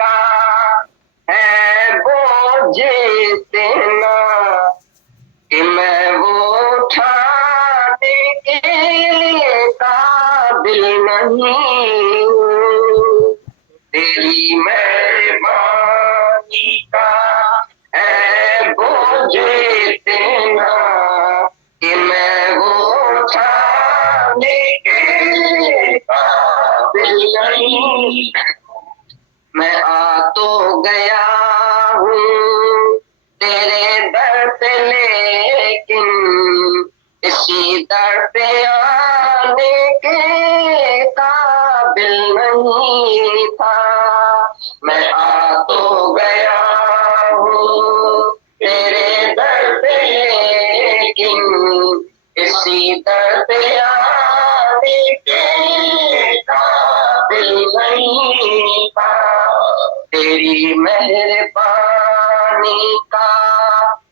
का है बोझ इतना कि मैं वो उठाने के काबिल नहीं हूँ। तेरी मेहरबानी का है बोझ इतना कि मैं वो उठाने के काबिल नहीं। मैं आ तो गया हूँ तेरे दर पे, लेकिन इसी दर पे आने के काबिल नहीं था। मैं आ तो गया हूँ तेरे दर पे, लेकिन इसी दर पे आने के काबिल नहीं था। तेरी मेहरबानी का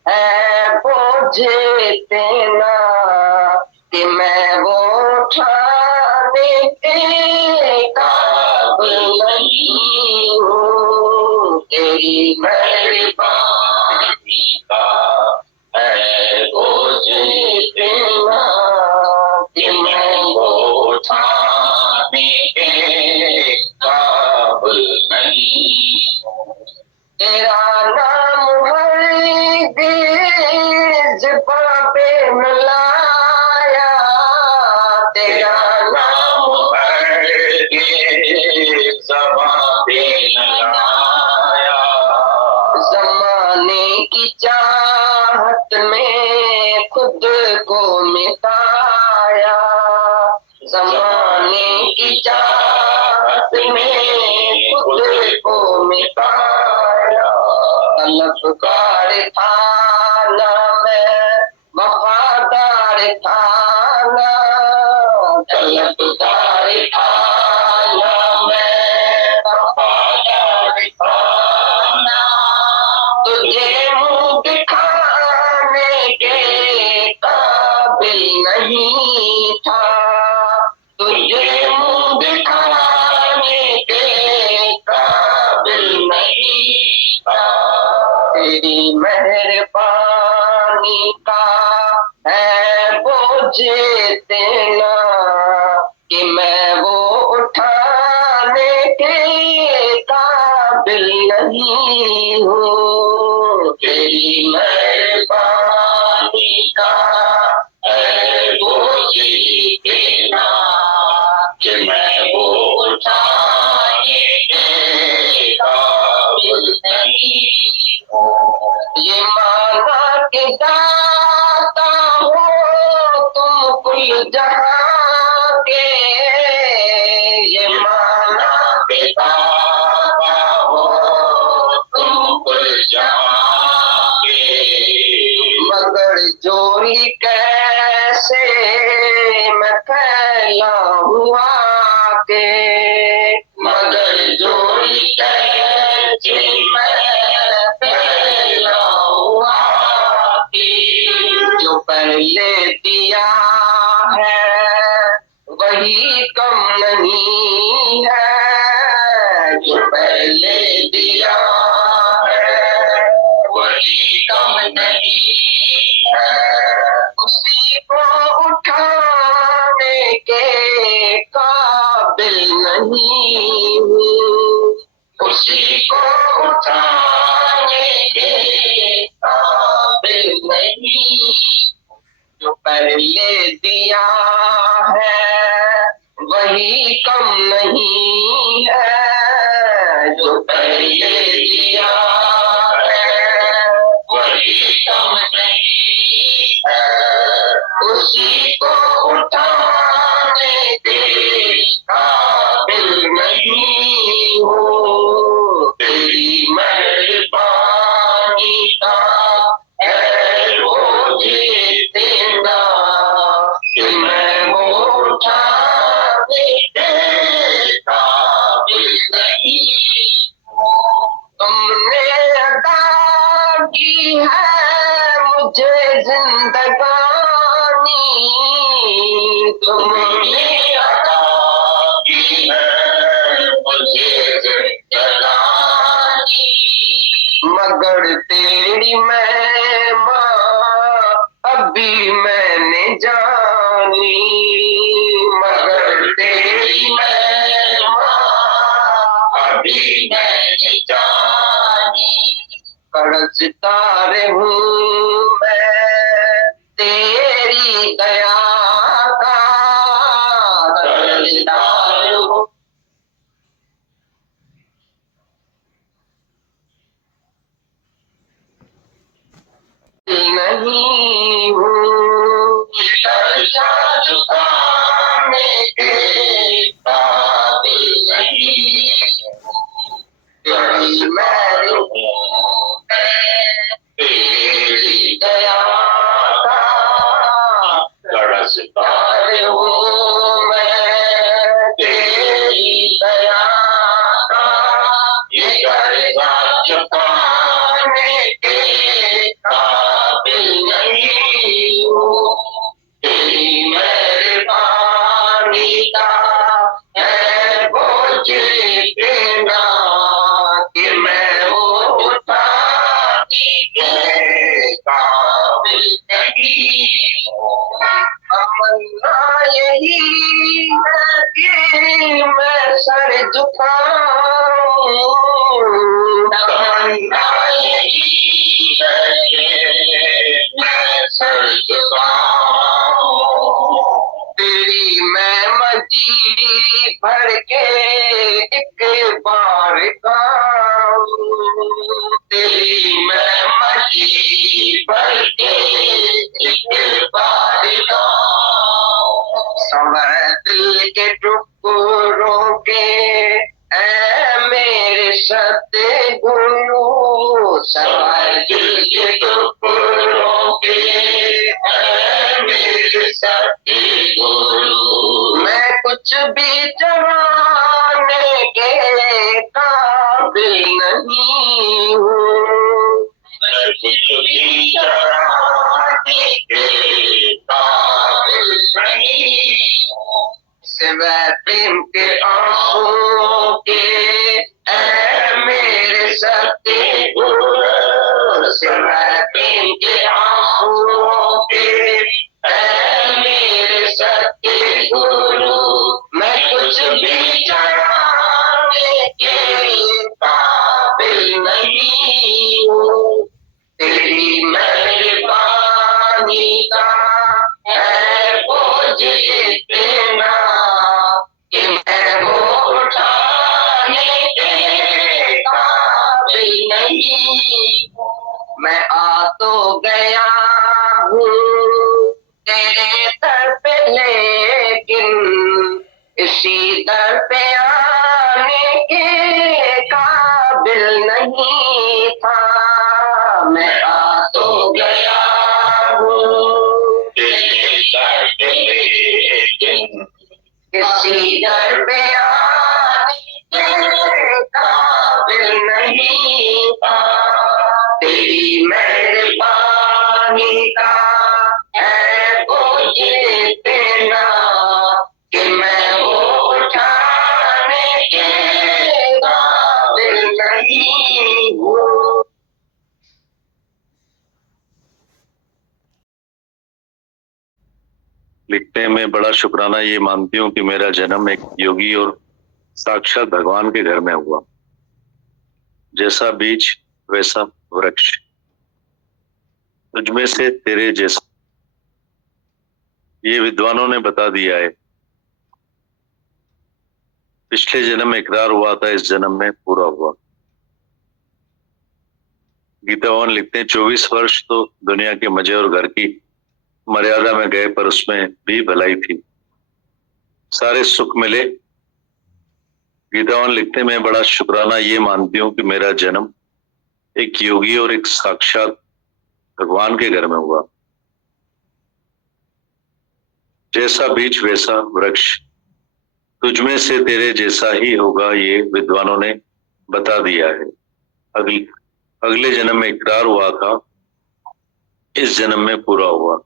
है बोझ इतना कि मैं वो उठाने के काबिल नहीं हूँ। तेरी मेहरबानी का है बोझ इतना कि मैं वो उठाने के काबिल नहीं। तेरा नाम हरगिज़ पे मिलाया, तेरा नाम हरगिज़ पे मिलाया। ज़माने की चाहत में खुद को मिटाया, ज़माने की चाहत में खुद को मिटाया। तलबगार था ना मैं, वफादार था ना, तलबगार था ना मैं, वफादार था ना। तुझे मुँह दिखाने के काबिल नहीं था, तुझे मुँह दिखाने के काबिल नहीं था। तेरी मेहरबानी का है बोझ इतना कि मैं वो उठाने के काबिल नहीं हूँ। तेरी मेहरबानी का है बोझ इतना कि मैं वो उठाने के काबिल नहीं हूँ। ये माना कि दाता हो तुम कुल जहां के, ये माना कि दाता हो तुम कुल जहां के, मगर जोरी कैसे मैं फैलाऊं आके, मगर जोरी कैसे मैं फैलाऊं आके। जो पहले दिया है वही कम नहीं है, जो पहले दिया है वही कम नहीं है। उसी को उठाने के काबिल नहीं हूँ, उसी को उठाने के काबिल नहीं। जो पहले दिया है वही कम नहीं है, जो पहले दिया है वही कम नहीं है। उसी को उठाने के काबिल नहीं हूँ। तेरी मेहरबानी का है बोझ इतना कि मैं वो उठाने के काबिल नहीं। तुमने अदा की है मुझे जिंदगानी, तुमने अदा की है मुझे जिंदगानी। मगर तेरी महिमा अभी मैंने जानी, मगर तेरी महिमा अभी मैंने जानी। तरसता रहूं मैं तेरी दया का, तरसता रहूं। नहीं हूँ कर्जा चुकाने के काबिल नहीं हूँ, तेरी मैं हूँ तेरी दया का तरसदार हूँ मैं, तेरी दया का ये कर्जा चुकाने के काबिल नहीं हूँ, तेरी मेहरबानी का है बोझ इतना कि मैं उठाने के काबिल नहीं हूँ। तमन्ना यही है कि मैं सर झुकाऊं, तमन्ना यही है कि मैं सर झुकाऊं, तेरी मैं मजी भर के एक बार गाऊं, तेरी मैं मजी भर के एक बार गाऊं। समय दिल के टुकड़ों के ऐ मेरे सतगुरु, समय दिल के टुकड़ों के ऐ मेरे सतगुरु, मैं कुछ भी चढ़ाने के काबिल नहीं हूँ, मैं कुछ भी चढ़ाने के काबिल नहीं हूँ, सिवाय प्रेम के आंसुओं के ऐ मेरे सतगुरु, सिवाय प्रेम के आंसुओं के ऐ मेरे सतगुरु, मैं कुछ भी चढ़ाने के काबिल नहीं हूँ, तेरी मेहरबानी का है बोझ इतना कि मैं वो उठाने के काबिल नहीं हूँ। मैं आ तो गया हूँ तेरे दर पे, लेकिन इसी दर पे आने के काबिल नहीं था। मैं आ तो गया हूँ तेरे दर पे, लेकिन इसी दर पे आने के काबिल नहीं था। तेरी मेहरबानी का है बोझ इतना कि मैं वो उठाने के काबिल नहीं हूँ। लिखते हैं, मैं बड़ा शुक्राना ये मानती हूँ कि मेरा जन्म एक योगी और साक्षात भगवान के घर में हुआ। जैसा बीज वैसा वृक्ष, तुझमें से तेरे जैसा, ये विद्वानों ने बता दिया है। पिछले जन्म में इकरार हुआ था, इस जन्म में पूरा हुआ। गीतावान लिखते हैं, 24 वर्ष तो दुनिया के मजे और घर की मर्यादा में गए, पर उसमें भी भलाई थी, सारे सुख मिले। गीतावान लिखते हैं, मैं बड़ा शुक्राना ये मानती हूँ कि मेरा जन्म एक योगी और एक साक्षात भगवान के घर में हुआ। जैसा बीज वैसा वृक्ष, तुझमें से तेरे जैसा ही होगा, ये विद्वानों ने बता दिया है। अगले जन्म में इकरार हुआ था, इस जन्म में पूरा हुआ।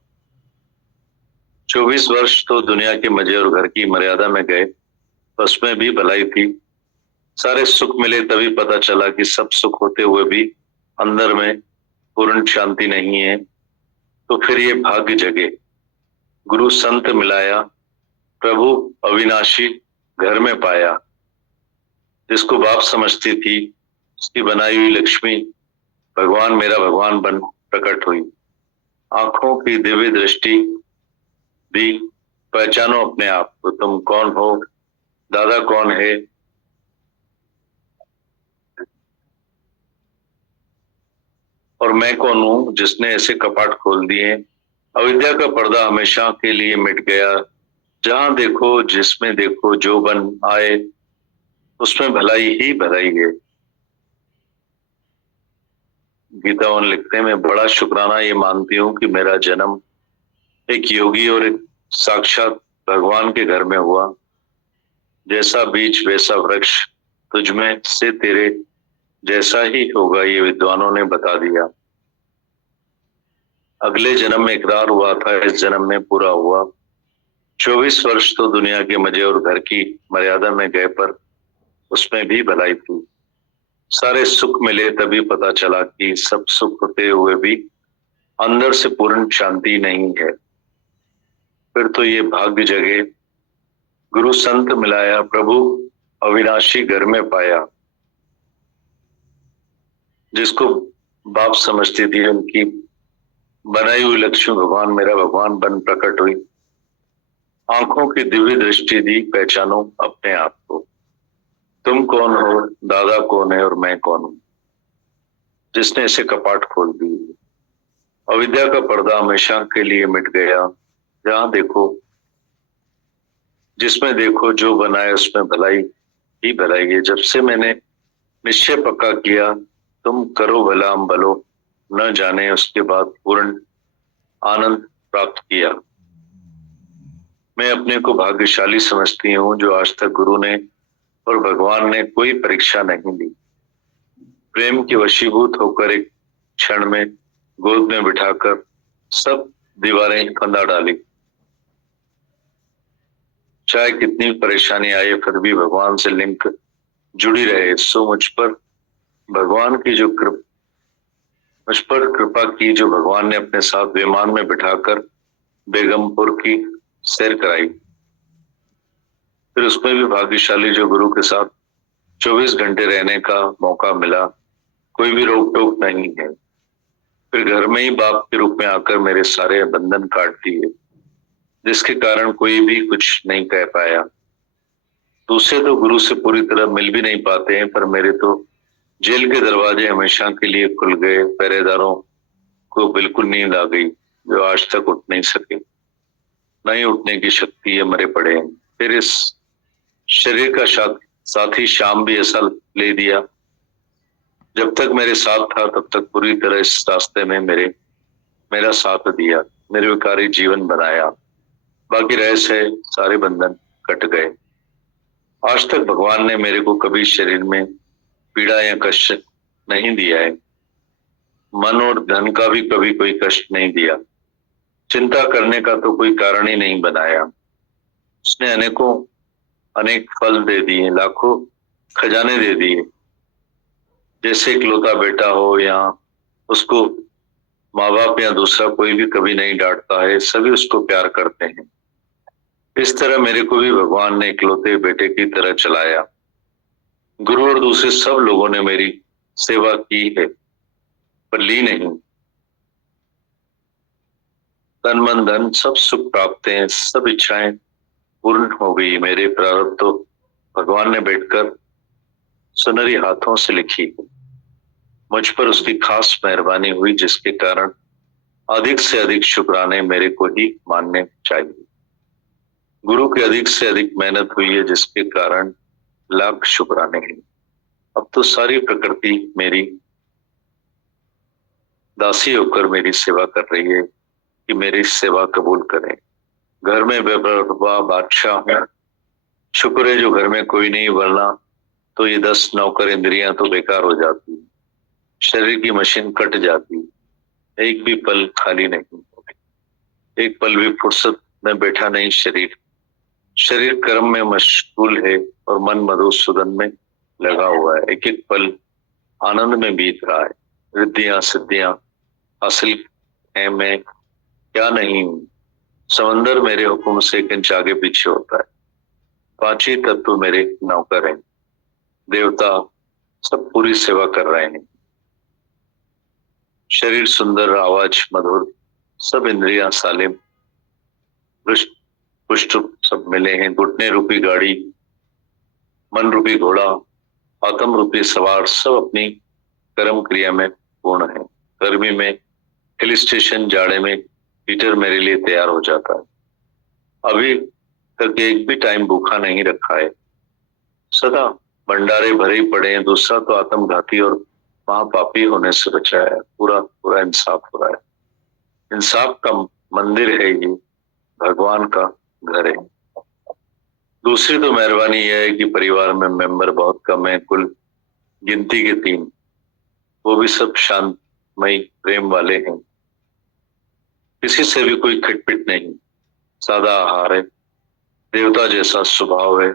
24 वर्ष तो दुनिया के मजे और घर की मर्यादा में गए, उसमें भी भलाई थी, सारे सुख मिले। तभी पता चला कि सब सुख होते हुए भी अंदर में पूर्ण शांति नहीं है तो फिर ये भाग्य जगे। गुरु संत मिलाया, प्रभु अविनाशी घर में पाया। जिसको बाप समझती थी उसकी बनाई हुई लक्ष्मी भगवान मेरा भगवान बन प्रकट हुई। आंखों की दिव्य दृष्टि दी, पहचानो अपने आप को, तुम कौन हो, दादा कौन है। और मैं कौन हूं जिसने ऐसे कपाट खोल दिए। अविद्या का पर्दा हमेशा के लिए मिट गया। जहां देखो जिसमें देखो जो बन आए उसमें भलाई ही भलाई है। गीतावन लिखते हैं, मैं बड़ा शुक्राना ये मानती हूँ कि मेरा जन्म एक योगी और एक साक्षात भगवान के घर में हुआ। जैसा बीज वैसा वृक्ष, तुझमें से तेरे जैसा ही होगा ये विद्वानों ने बता दिया। अगले जन्म में इकरार हुआ था, इस जन्म में पूरा हुआ। 24 वर्ष तो दुनिया के मजे और घर की मर्यादा में गए, पर उसमें भी भलाई थी। सारे सुख मिले तभी पता चला कि सब सुख होते हुए भी अंदर से पूर्ण शांति नहीं है। फिर तो ये भाग्य जगे। गुरु संत मिलाया, प्रभु अविनाशी घर में पाया। जिसको बाप समझती थी उनकी बनाई हुई लक्ष्मी भगवान मेरा भगवान बन प्रकट हुई। आंखों की दिव्य दृष्टि दी, पहचानो अपने आप को, तुम कौन हो, दादा कौन है और मैं कौन हूं। जिसने ऐसे कपाट खोल दिए। अविद्या का पर्दा हमेशा के लिए मिट गया। जहां देखो जिसमें देखो जो बनाए उसमें भलाई ही भलाई है। जब से मैंने निश्चय पक्का किया तुम करो भला हम भलो न जाने, उसके बाद पूर्ण आनंद प्राप्त किया। मैं अपने को भाग्यशाली समझती हूँ जो आज तक गुरु ने और भगवान ने कोई परीक्षा नहीं दी। प्रेम के वशीभूत होकर एक क्षण में गोद में बिठाकर सब दीवारें फंदा डाली। चाहे कितनी परेशानी आए फिर भी भगवान से लिंक जुड़ी रहे। सो मुझ पर भगवान की जो मुझ पर कृपा की, जो भगवान ने अपने साथ विमान में बिठाकर बेगमपुर की सैर कराई। फिर उसमें भी भाग्यशाली जो गुरु के साथ 24 घंटे रहने का मौका मिला। कोई भी रोक टोक नहीं है। फिर घर में ही बाप के रूप में आकर मेरे सारे बंधन काट दिए, जिसके कारण कोई भी कुछ नहीं कह पाया। दूसरे तो गुरु से पूरी तरह मिल भी नहीं पाते हैं, पर मेरे तो जेल के दरवाजे हमेशा के लिए खुल गए। पहरेदारों को बिल्कुल नींद आ गई, जो आज तक उठ नहीं सके, नहीं उठने की शक्ति है, मरे पड़े हैं। फिर इस शरीर का साथी शाम भी ऐसा ले दिया। जब तक मेरे साथ था तब तक पूरी तरह इस रास्ते में मेरा साथ दिया, निर्विकारी जीवन बनाया। बाकी रहस्य सारे बंधन कट गए। आज तक भगवान ने मेरे को कभी शरीर में पीड़ा या कष्ट नहीं दिया है। मन और धन का भी कभी कोई कष्ट नहीं दिया। चिंता करने का तो कोई कारण ही नहीं बनाया। उसने अनेक फल दे दिए, लाखों खजाने दे दिए। जैसे इकलौता बेटा हो या उसको माँ बाप या दूसरा कोई भी कभी नहीं डांटता है, सभी उसको प्यार करते हैं। इस तरह मेरे को भी भगवान ने इकलौते बेटे की तरह चलाया। गुरु और दूसरे सब लोगों ने मेरी सेवा की है, पर ली नहीं। तन मन धन सब सुख प्राप्त हैं, सब इच्छाएं पूर्ण हो गई। मेरे प्रारब्ध तो भगवान ने बैठकर सुनहरी हाथों से लिखी। मुझ पर उसकी खास मेहरबानी हुई, जिसके कारण अधिक से अधिक शुक्राने मेरे को ही मानने चाहिए। गुरु की अधिक से अधिक मेहनत हुई है, जिसके कारण लाख शुक्राने हैं। अब तो सारी प्रकृति मेरी दासी होकर मेरी सेवा कर रही है कि मेरी सेवा कबूल करें। घर में बेपरवाह बादशाह हूं, शुक्र है जो घर में कोई नहीं, वरना तो ये 10 नौकर इंद्रियां तो बेकार हो जाती, शरीर की मशीन कट जाती, एक भी पल खाली नहीं, एक पल भी फुर्सत में बैठा नहीं। शरीर कर्म में मशगूल है और मन मधुसूदन में लगा हुआ है। एक एक पल आनंद में बीत रहा है। रिद्धियां सिद्धियां हासिल है, मैं क्या नहीं हूं। समंदर मेरे हुक्म से एक इंच आगे पीछे होता है। पांच ही तत्व मेरे नौकर हैं। देवता सब पूरी सेवा कर रहे हैं। शरीर सुंदर, आवाज मधुर, सब इंद्रियां सालिम, पुष्ट सब मिले हैं। घुटने रूपी गाड़ी, मन रूपी घोड़ा, आत्म रूपी सवार सब अपनी कर्म क्रिया में पूर्ण है। गर्मी में हिल स्टेशन, जाड़े में हीटर मेरे लिए तैयार हो जाता है। अभी तक एक भी टाइम भूखा नहीं रखा है। सदा भंडारे भरे ही पड़े हैं। दूसरा तो आत्मघाती और महापापी होने से बचा है। पूरा पूरा इंसाफ हो रहा है। इंसाफ का मंदिर है ये, भगवान का घर है। दूसरी तो मेहरबानी यह है कि परिवार में मेंबर बहुत कम है, कुल गिनती के 3। वो भी सब शांतमयी प्रेम वाले हैं। किसी से भी कोई खटपिट नहीं, सादा आहार है, देवता जैसा स्वभाव है।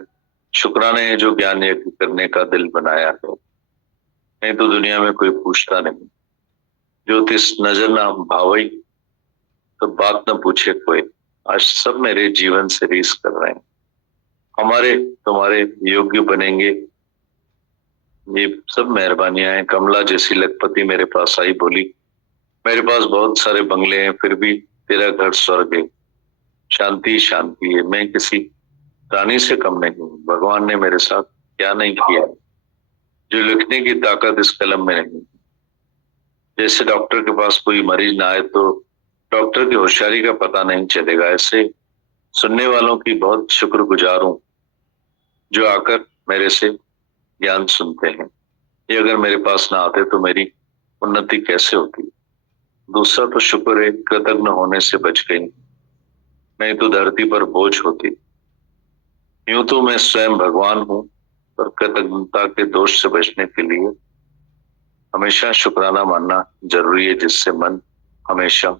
शुक्राने हैं जो ज्ञान यज्ञ करने का दिल बनाया है। नहीं तो दुनिया में कोई पूछता नहीं। ज्योतिष नजर ना भावई तो बात न पूछे कोई। आज सब मेरे जीवन से रीस कर रहे हैं। हमारे तुम्हारे योग्य बनेंगे, ये सब मेहरबानियां हैं। कमला जैसी लखपति मेरे पास आई, बोली मेरे पास बहुत सारे बंगले हैं, फिर भी तेरा घर स्वर्ग है। शांति शांति है। मैं किसी रानी से कम नहीं हूँ। भगवान ने मेरे साथ क्या नहीं किया जो लिखने की ताकत इस कलम में नहीं। जैसे डॉक्टर के पास कोई मरीज ना आए तो डॉक्टर की होशियारी का पता नहीं चलेगा, ऐसे सुनने वालों की बहुत शुक्रगुजार हूं जो आकर मेरे से ज्ञान सुनते हैं। ये अगर मेरे पास ना आते तो मेरी उन्नति कैसे होती। दूसरा तो शुक्र है कृतज्ञ होने से बच गई, नहीं तो धरती पर बोझ होती। यूं तो मैं स्वयं भगवान हूं, पर कृतज्ञता के दोष से बचने के लिए हमेशा शुक्राना मानना जरूरी है, जिससे मन हमेशा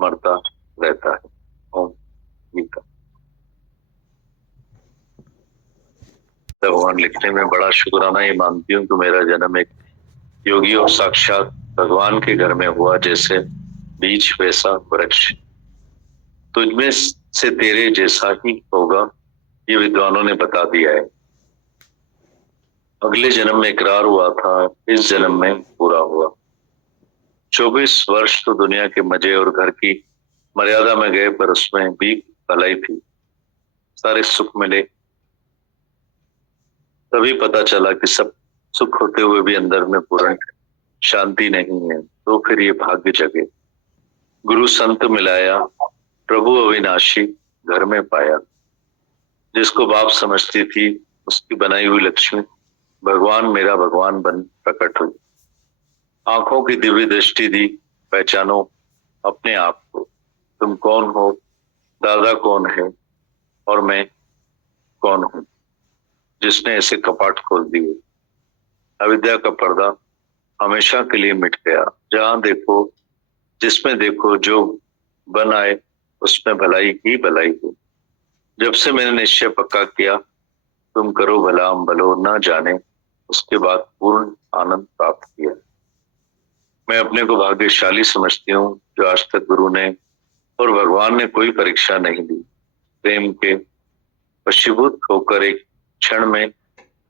मरता रहता है। ओम गीता। भगवान लिखने में बड़ा शुक्राना ये मानती हूँ कि मेरा जन्म एक योगी और साक्षात भगवान के घर में हुआ। जैसे बीज वैसा वृक्ष, तुझमें से तेरे जैसा ही होगा, ये विद्वानों ने बता दिया है। अगले जन्म में इकरार हुआ था, इस जन्म में पूरा हुआ। 24 वर्ष तो दुनिया के मजे और घर की मर्यादा में गए, पर उसमें भी भलाई थी। सारे सुख मिले, तभी पता चला कि सब सुख होते हुए भी अंदर में पूर्ण शांति नहीं है। तो फिर ये भाग्य जगे। गुरु संत मिलाया, प्रभु अविनाशी घर में पाया। जिसको बाप समझती थी उसकी बनाई हुई लक्ष्मी भगवान मेरा भगवान बन प्रकट हुई। आंखों की दिव्य दृष्टि दी, पहचानो अपने आप को। तुम कौन हो, दादा कौन है और मैं कौन हूं, जिसने ऐसे कपाट खोल दिए। अविद्या का पर्दा हमेशा के लिए मिट गया। जहां देखो, जिसमें देखो, जो बन आए उसमें भलाई ही भलाई हो। जब से मैंने निश्चय पक्का किया तुम करो भला हम भलो ना जाने, उसके बाद पूर्ण आनंद प्राप्त किया। मैं अपने को भाग्यशाली समझती हूँ जो आज तक गुरु ने और भगवान ने कोई परीक्षा नहीं दी। प्रेम के वशीभूत होकर एक क्षण में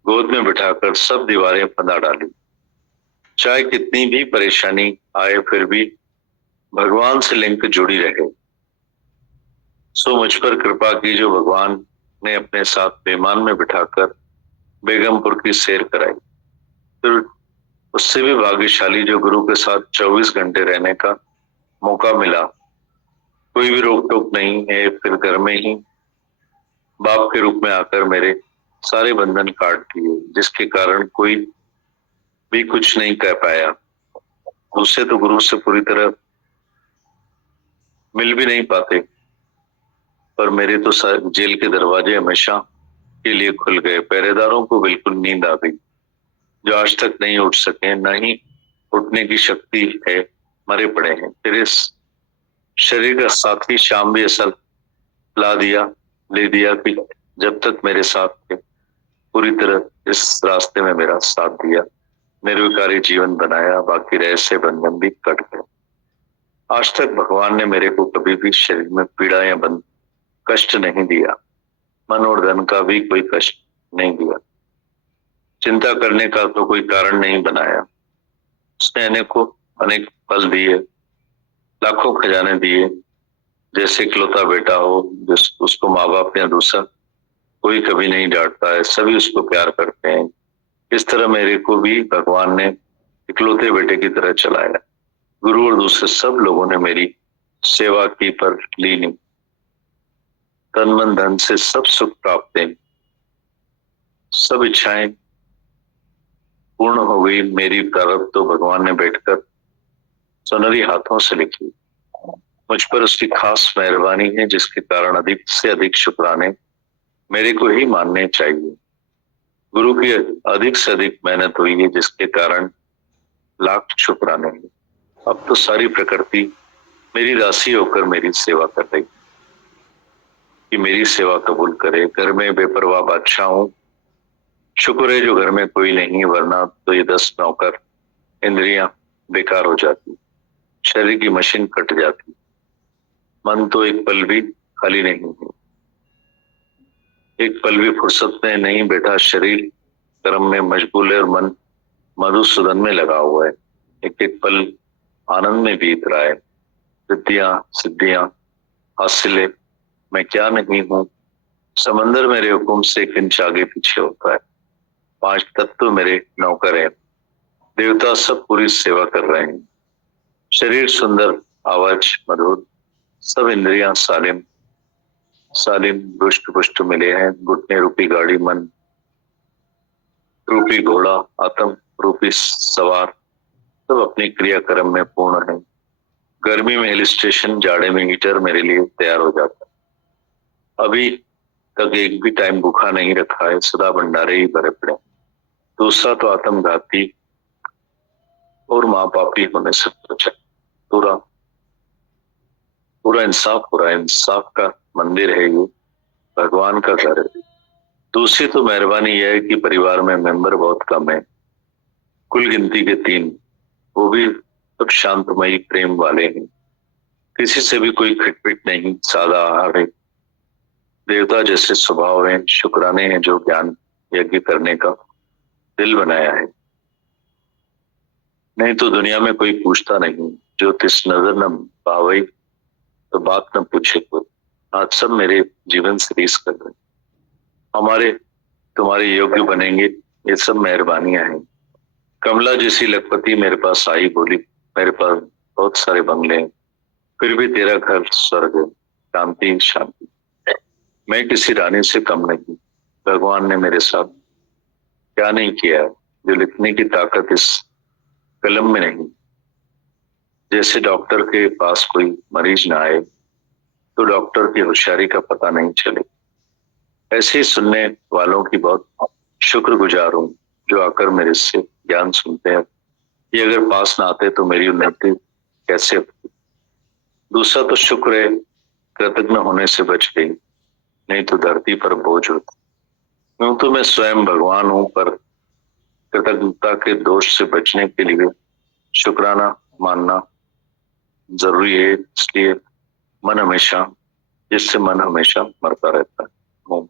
गोद में बिठाकर सब दीवारें फंदा डाली। चाहे कितनी भी परेशानी आए फिर भी भगवान से लिंक जुड़ी रहे। सो मुझ पर कृपा की जो भगवान ने अपने साथ बेमान में बिठाकर बेगमपुर की सैर कराई। फिर उससे भी भाग्यशाली जो गुरु के साथ 24 घंटे रहने का मौका मिला। कोई भी रोक टोक नहीं है। फिर घर में ही बाप के रूप में आकर मेरे सारे बंधन काट दिए, जिसके कारण कोई भी कुछ नहीं कह पाया। उससे तो गुरु से पूरी तरह मिल भी नहीं पाते, पर मेरे तो जेल के दरवाजे हमेशा के लिए खुल गए। पहरेदारों को बिल्कुल नींद आ गई, जो आज तक नहीं उठ सके, न ही उठने की शक्ति है, मरे पड़े हैं। फिर इस शरीर का साथी शाम भी ऐसा ले दिया कि जब तक मेरे साथ थे पूरी तरह इस रास्ते में मेरा साथ दिया। निर्विकारी जीवन बनाया, बाकी रहस्य बंधन भी कट गए। आज तक भगवान ने मेरे को कभी भी शरीर में पीड़ा या बंध कष्ट नहीं दिया, मन और धन का भी कोई कष्ट नहीं दिया, चिंता करने का तो कोई कारण नहीं बनाया। उसने अनेक फल दिए, लाखों खजाने दिए, जैसे इकलौता बेटा हो जिस उसको माँ बाप या दूसरा कोई कभी नहीं डांटता है, सभी उसको प्यार करते हैं। इस तरह मेरे को भी भगवान ने इकलौते बेटे की तरह चलाया। गुरु और दूसरे सब लोगों ने मेरी सेवा की पर ली नहीं। तन मन धन से सब सुख प्राप्त है, सब इच्छाएं पूर्ण हो गई। मेरी प्रारब्ध तो भगवान ने बैठकर सुनहरी हाथों से लिखी। मुझ पर उसकी खास मेहरबानी है, जिसके कारण अधिक से अधिक शुक्राने मेरे को ही मानने चाहिए। गुरु की अधिक से अधिक मेहनत हुई है, जिसके कारण लाख शुक्राने हैं। अब तो सारी प्रकृति मेरी दासी होकर मेरी सेवा कर रही, कि मेरी सेवा कबूल करे। घर में बेपरवाह बादशाह हूँ, शुक्र है जो घर में कोई नहीं, वरना तो ये 10 नौकर इंद्रियां बेकार हो जाती, शरीर की मशीन कट जाती, मन तो एक पल भी खाली नहीं है, एक पल भी फुर्सत में नहीं बैठा। शरीर कर्म में मशगूल है और मन मधुसूदन में लगा हुआ है। एक एक पल आनंद में बीत रहा है। रिद्धियां सिद्धियां हासिल है, मैं क्या नहीं हूँ। समंदर मेरे हुक्म से एक इंच आगे पीछे होता है। 5 तत्व मेरे नौकर हैं, देवता सब पूरी सेवा कर रहे हैं। शरीर सुंदर, आवाज मधुर, सब इंद्रियां सालिम सालिम रुष्ट पुष्ट मिले हैं। घुटने रूपी गाड़ी, मन रूपी घोड़ा, आत्म रूपी सवार सब अपनी क्रियाक्रम में पूर्ण है। गर्मी में हिल स्टेशन, जाड़े में हीटर मेरे लिए तैयार हो जाता है। अभी तक एक भी टाइम भूखा नहीं रखा है, सदा भंडारे ही भरे पड़े। दूसरा तो आत्मघाती और माँ पापी होने से बचा। पूरा इंसाफ का मंदिर है ये, भगवान का घर है। दूसरी तो मेहरबानी यह है कि परिवार में मेंबर बहुत कम है, कुल गिनती के 3, वो भी सब शांतमयी प्रेम वाले हैं। किसी से भी कोई खटपिट नहीं, सादा आहार है, देवता जैसे स्वभाव है। शुक्राने हैं जो ज्ञान यज्ञ करने का दिल बनाया है। नहीं तो दुनिया में कोई पूछता नहीं, जो तिस नजर न पावई तो बात न पूछे कोई। आज सब मेरे जीवन से रीस कर रहे, हमारे तुम्हारे योग्य बनेंगे, ये सब मेहरबानियां हैं। कमला जैसी लखपति मेरे पास आई, बोली मेरे पास बहुत सारे बंगले हैं, फिर भी तेरा घर स्वर्ग है, शांति शांति। मैं किसी रानी से कम नहीं। भगवान ने मेरे साथ क्या नहीं किया जो लिखने की ताकत इस कलम में नहीं। जैसे डॉक्टर के पास कोई मरीज ना आए तो डॉक्टर की होशियारी का पता नहीं चले, ऐसे ही सुनने वालों की बहुत शुक्रगुजार हूँ जो आकर मेरे से ज्ञान सुनते हैं। ये अगर पास ना आते तो मेरी उन्नति कैसे होती। दूसरा तो शुक्र है कृतज्ञ होने से बच गई, नहीं तो धरती पर बोझ होती। यूं तो मैं स्वयं भगवान हूं, पर कृतज्ञता के दोष से बचने के लिए शुक्राना मानना जरूरी है। इसलिए जिससे मन हमेशा मरता रहता है। ओम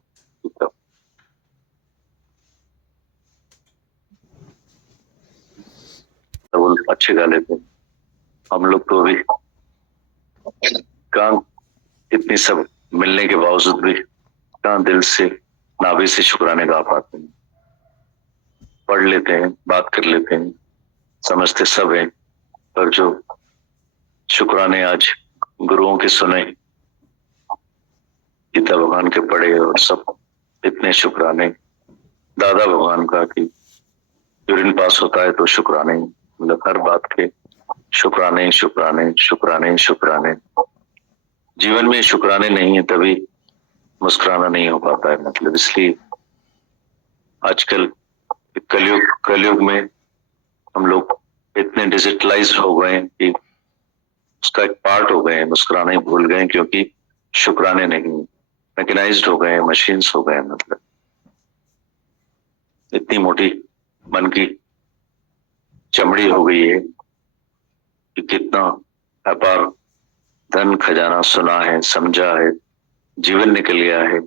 गीता। अच्छे गा लेते हैं हम लोग तो अभी कहाँ, इतनी सब मिलने के बावजूद भी कहाँ दिल से नाभि से शुक्राने गा पाते हैं। पढ़ लेते हैं, बात कर लेते हैं, समझते सब हैं, पर जो शुक्राने आज गुरुओं के सुने, गीता भगवान के पढ़े और सब इतने शुक्राने। दादा भगवान का कि यूरिन पास होता है तो शुक्राने, मतलब हर बात के शुक्राने शुक्राने शुक्राने शुक्राने। जीवन में शुक्राने नहीं है तभी मुस्कुराना नहीं हो पाता है। मतलब इसलिए आजकल कलयुग में हम लोग इतने डिजिटलाइज हो गए हैं कि उसका एक पार्ट हो गए हैं, मुस्कुराना ही भूल गए, क्योंकि शुक्राने नहीं, मैकेनाइज्ड हो गए हैं, मशीन्स हो गए हैं। मतलब इतनी मोटी मन की चमड़ी हो गई है कि कितना अपार धन खजाना सुना है, समझा है, जीवन निकल गया है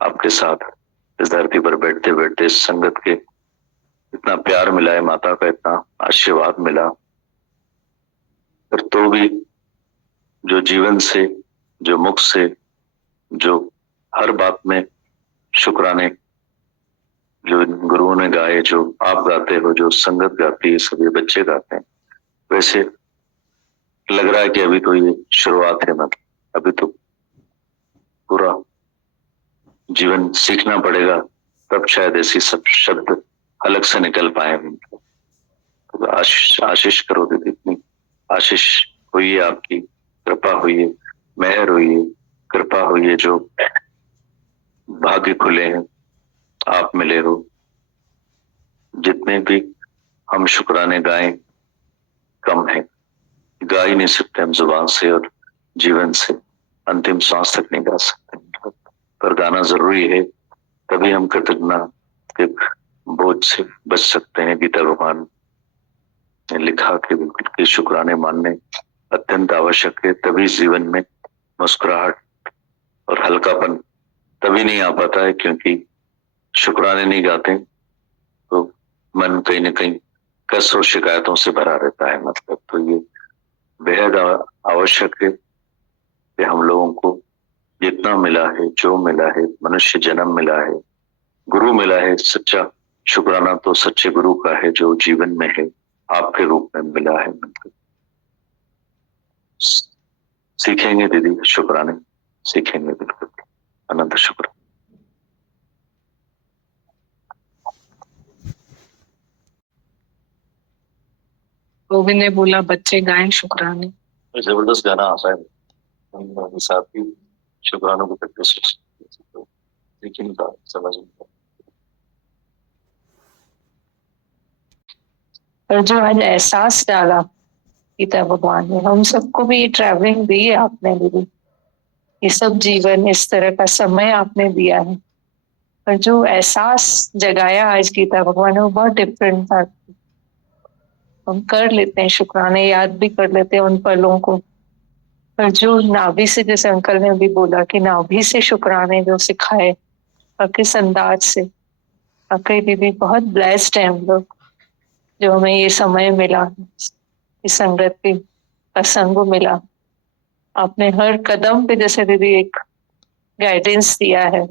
आपके साथ इस धरती पर बैठते बैठते। इस संगत के इतना प्यार मिला है, माता का इतना आशीर्वाद मिला, पर तो भी जो जीवन से, जो मुख से, जो हर बात में शुक्राने जो गुरुओं ने गाए, जो आप गाते हो, जो संगत गाती है, सभी बच्चे गाते हैं, वैसे लग रहा है कि अभी तो ये शुरुआत है, मतलब अभी तो पूरा जीवन सीखना पड़ेगा, तब शायद ऐसी सब शब्द अलग से निकल पाए। तो आशीष करो दीदी, इतनी आशीष हुई है, आपकी कृपा हुई है, मेहर हुई है, कृपा हुई है, जो भाग्य खुले हैं, आप मिले हो। जितने भी हम शुक्राने गाएं कम है, गा ही नहीं सकते हम जुबान से और जीवन से, अंतिम सांस तक नहीं गा सकते, पर गाना जरूरी है, तभी हम कृतज्ञता के बोझ से बच सकते हैं। गीता भगवान ने लिखा कि बिल्कुल कि शुक्राने मानने अत्यंत आवश्यक है, तभी जीवन में मुस्कुराहट और हल्कापन तभी नहीं आ पाता है, क्योंकि शुक्राने नहीं गाते तो मन कहीं ना कहीं कष्ट और शिकायतों से भरा रहता है। मतलब तो ये बेहद आवश्यक है कि हम लोगों को जितना मिला है, जो मिला है, मनुष्य जन्म मिला है, गुरु मिला है, सच्चा शुक्राना तो सच्चे गुरु का है, जो जीवन में है, आपके रूप में मिला है। मतलब सीखेंगे दीदी, शुक्राने सीखेंगे बिल्कुल। अनंत शुक्र। गोविंद ने बोला बच्चे गाएं शुक्राने। जबरदस्त गाना आता है, साथ ही शुक्रानों को प्रैक्टिस लेकिन समझ और जो आज एहसास डाला गीता भगवान ने, हम सबको भी ये ट्रैवलिंग दी है आपने दीदी, ये सब जीवन इस तरह का समय आपने दिया है, और जो एहसास जगाया आज गीता भगवान ने वो बहुत डिफरेंट था। हम कर लेते हैं शुक्राने, याद भी कर लेते हैं उन पलों को, पर जो नाभि से, जैसे अंकल ने भी बोला कि नाभि से शुक्राने जो सिखाए और किस अंदाज से, वाकई दीदी बहुत ब्लेस्ड है हम लोग जो हमें ये समय मिला, इस संगति का संग मिला। आपने हर कदम पे जैसे दीदी एक गाइडेंस दिया है,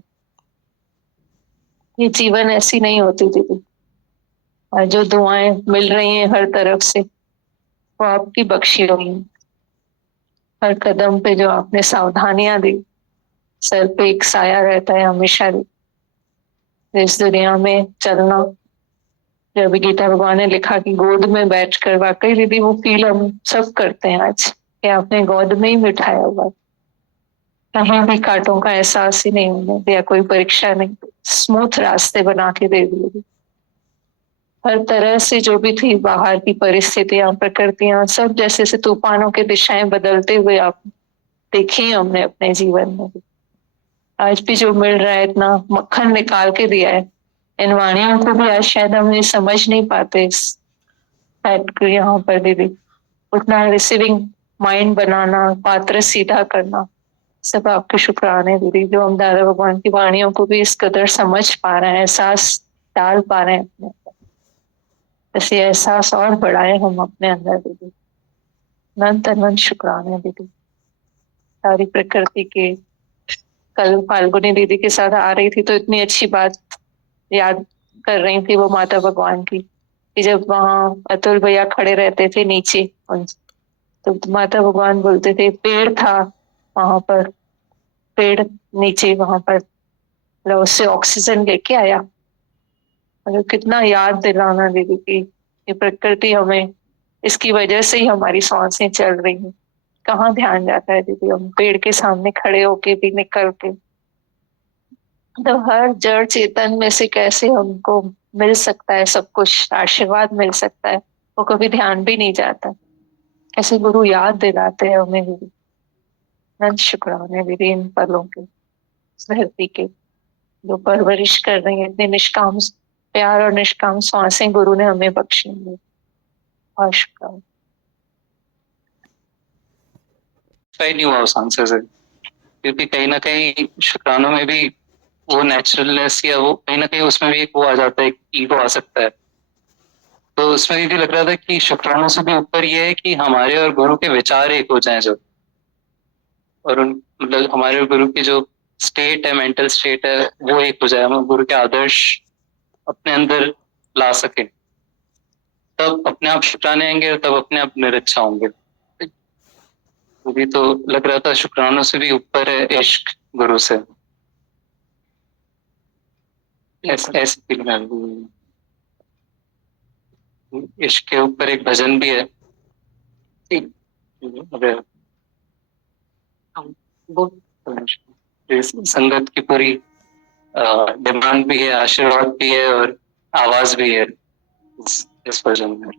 ये जीवन ऐसी नहीं होती दीदी, और जो दुआएं मिल रही हैं हर तरफ से वो आपकी बख्शी हुई हैं। हर कदम पे जो आपने सावधानियां दी, सर पे एक साया रहता है हमेशा इस दुनिया में चलना। जब गीता भगवान ने लिखा कि गोद में बैठकर, वाकई दीदी वो फील हम सब करते हैं आज कि आपने गोद में ही बिठाया हुआ, कहीं भी कांटों का एहसास ही नहीं होने दिया, कोई परीक्षा नहीं, स्मूथ रास्ते बना के दे दिए। हर तरह से जो भी थी बाहर की परिस्थितियां, प्रकृतियां, सब जैसे से तूफानों की दिशाएं बदलते हुए आप देखी हमने अपने जीवन में। आज भी जो मिल रहा है, इतना मक्खन निकाल के दिया है, इन वाणियों को भी आज शायद हम ये समझ नहीं पाते यहाँ पर दीदी, उतना रिसीविंग माइंड बनाना, पात्र सीधा करना, सब आपके शुक्राने दीदी, जो हम दादा भगवान की वाणियों को भी इस कदर समझ पा रहे हैं, एहसास डाल पा रहे हैं अपने, ऐसे एहसास और बढ़ाए हम अपने अंदर दीदी। अनंत अनंत शुक्राने दीदी। सारी प्रकृति के, कल फाल्गुनी दीदी के साथ आ रही थी तो इतनी अच्छी बात याद कर रही थी वो माता भगवान की, कि जब वहां अतुल भैया खड़े रहते थे नीचे, तो माता भगवान बोलते थे पेड़ था वहां पर, पेड़ नीचे वहां पर उससे ऑक्सीजन लेके आया। मतलब कितना याद दिलाना दीदी की ये प्रकृति हमें, इसकी वजह से ही हमारी सांसें चल रही हैं। कहाँ ध्यान जाता है दीदी, हम पेड़ के सामने खड़े होके भी, निकल के, तो हर जड़ चेतन में से कैसे हमको मिल सकता है सब कुछ, आशीर्वाद मिल सकता है, वो कभी ध्यान भी नहीं जाता। ऐसे गुरु याद दिलाते हैं हमें दीदी। अनंत शुक्राने दीदी इन पलों के, धरती के, जो परवरिश कर रही है, इतने निष्काम प्यार और निष्काम सांसें गुरु ने हमें बख्शी है। और शुक्राना। सेटिस्फाई नहीं हुआ उस आंसर से, क्योंकि कहीं ना कहीं शुक्रानों में भी वो नेचुरलनेस या वो कहीं ना कहीं उसमें भी एक वो आ जाता है, ईगो आ सकता है। तो उसमें भी लग रहा था कि शुक्रानों से भी ऊपर ये है कि हमारे और गुरु के विचार एक हो जाएं जो, और उन मतलब हमारे और गुरु की जो स्टेट है, मेंटल स्टेट है, वो एक हो जाए, हम गुरु के आदर्श अपने अंदर ला सके, तब अपने आप शुक्राने आएंगे और तब अपने आप निरच्छा होंगे। वो भी तो लग रहा था शुक्रानों से भी ऊपर है इश्क गुरु से, ऐसे फीलिंग आ रही। इश्क के ऊपर एक भजन भी है, अगर वो संगत की पूरी डिमांड भी है, आशीर्वाद भी है और आवाज भी है इस भजन में।